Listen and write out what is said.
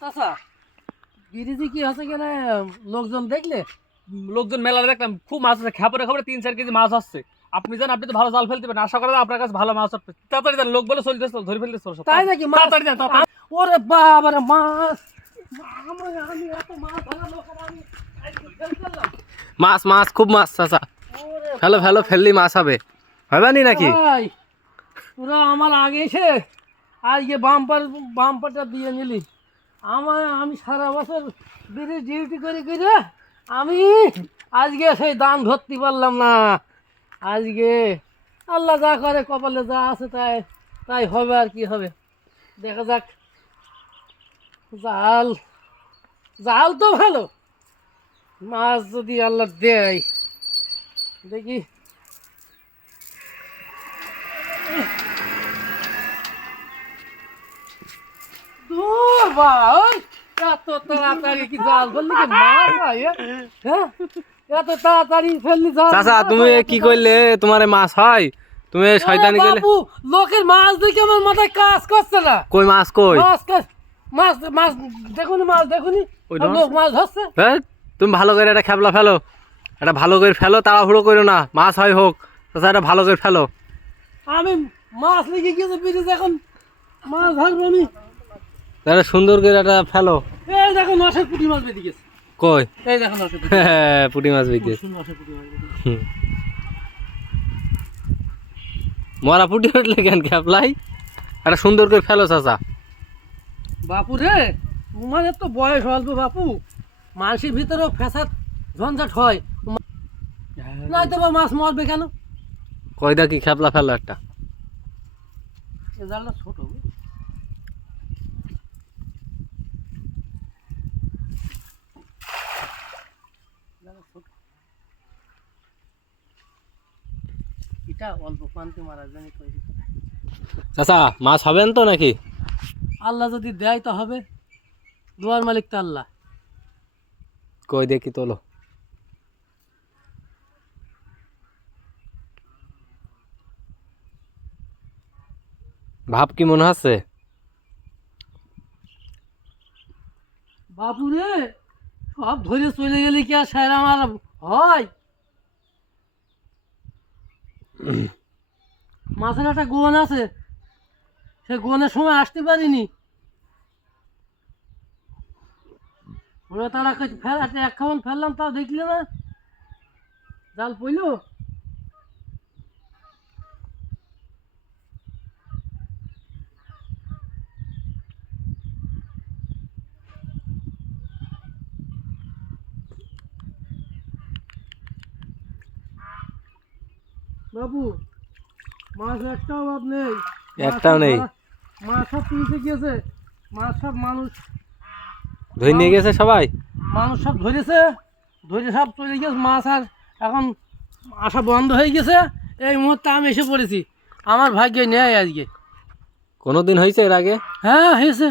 চাচা গিরিজি কি হচ্ছে কেন লোকজন দেখলে? লোকজন মেলা দেখলাম খুব মাছ আছে খাবারে খাবারে তিন চার কেজি মাছ আসছে। আপনি জান আপনি তো ভালো জাল ফেলতে পারেন আশা করা যায় আপনার কাছে ভালো মাছ আসবে। তাড়াতাড়ি যান লোক বলে চলতে ধরে ফেলতে তাই নাকি মাছ? তাড়াতাড়ি যান তাড়াতাড়ি। ওরে বাবা রে মাছ! আমার আমি এত মাছ ধরা লোক আর আমি আজকে ফেল ফেললাম। মাছ মাছ খুব মাছ চাচা। ওরে ফেলো ফেলো ফেললি মাছ হবে। হবেনি নাকি? ভাই তোরা আমার আগে এসে আজকে বাম্পার বাম্পারটা দিয়ে নিলি। আমার, আমি সারা বছর বিড়ি ডিউটি করে করে আমি আজকে সেই দান ধরতে পারলাম না। আজকে আল্লাহ যা করে কপালে যা আছে তাই তাই হবে আর কি হবে। দেখা যাক। জাল জাল তো ভালো। মাছ যদি আল্লাহ দেয়, দেখি। দূর ভাই এত তাড়াতাড়ি কি জাল ফেললি কি মাছ ভাই হ্যাঁ? এত তাড়াতাড়ি ফেললি জাল চাচা তুমি কি করলে? তোমার মাছ হয়? তুমি শয়তানি করলে লোকের মাছ দেখে আমার মাথায় কাজ করছে না। কই মাছ কই? মাছ মাছ মাছ দেখুনি মাছ দেখুনি। লোক মাছ ধরছে। হ্যাঁ তুমি ভালো করে এটা খেপলা ফেলো। এটা ভালো করে ফেলো তাড়াহুড়ো করো না। মাছ হয় হোক। চাচা এটা ভালো করে ফেলো। আমি মাছ লিখে গিয়েছে ব্রিজ এখন মাছ ধরবো আমি এটা সুন্দর করে এটা ফেলো। এই দেখো নশের পুঁটি মাছ বেরিয়ে গেছে। কই? এই দেখো নশের পুটি মাছ। বিকেস নশের পুঁটি মাছ গেছে। মরা পুটি উঠলে কেন খেপলাই এটা সুন্দর করে ফেলো চাচা। বাপু রে তোমাদের তো বয়স অল্প বাপু। মানুষের ভিতরেও ফ্যাসাদ ঝঞ্ঝাট হয়। নাই তো মাছ মরবে কেন? কয়দা কি খেপলা ফেলো একটা। জালটা ছোট জালটা ছোট। এটা অল্প পান্তে মারা জানি তৈরি চাচা মাছ হবেন তো নাকি? আল্লাহ যদি দেয় তো হবে। দুয়ার মালিক তো আল্লাহ। কই দেখি তোলো। ভাব কি মনে আছে? বাপু রে! সব ধরে চলে গেলে কি আর স্যার আমার হয়? মাছের একটা গোন আছে। সে গোনের সময় আসতে পারিনি। ওরা তারা ফেলাতে এক খাওয়ান ফেললাম, তাও দেখলে না। জাল পইল? বাবু মাছ একটাও অভাব নেই। একটাও নেই। মাছ সব তুলতে গিয়েছে। মাছ সব মানুষ ধরে নিয়ে গেছে সবাই? মানুষ সব ধরেছে ধরে সব চলে গেছে মাছ আর এখন আসা বন্ধ হয়ে গেছে। এই মুহূর্তে আমি এসে পড়েছি। আমার ভাগ্যে নেয় আজকে। কোনো দিন হয়েছে এর আগে? হ্যাঁ হয়েছে।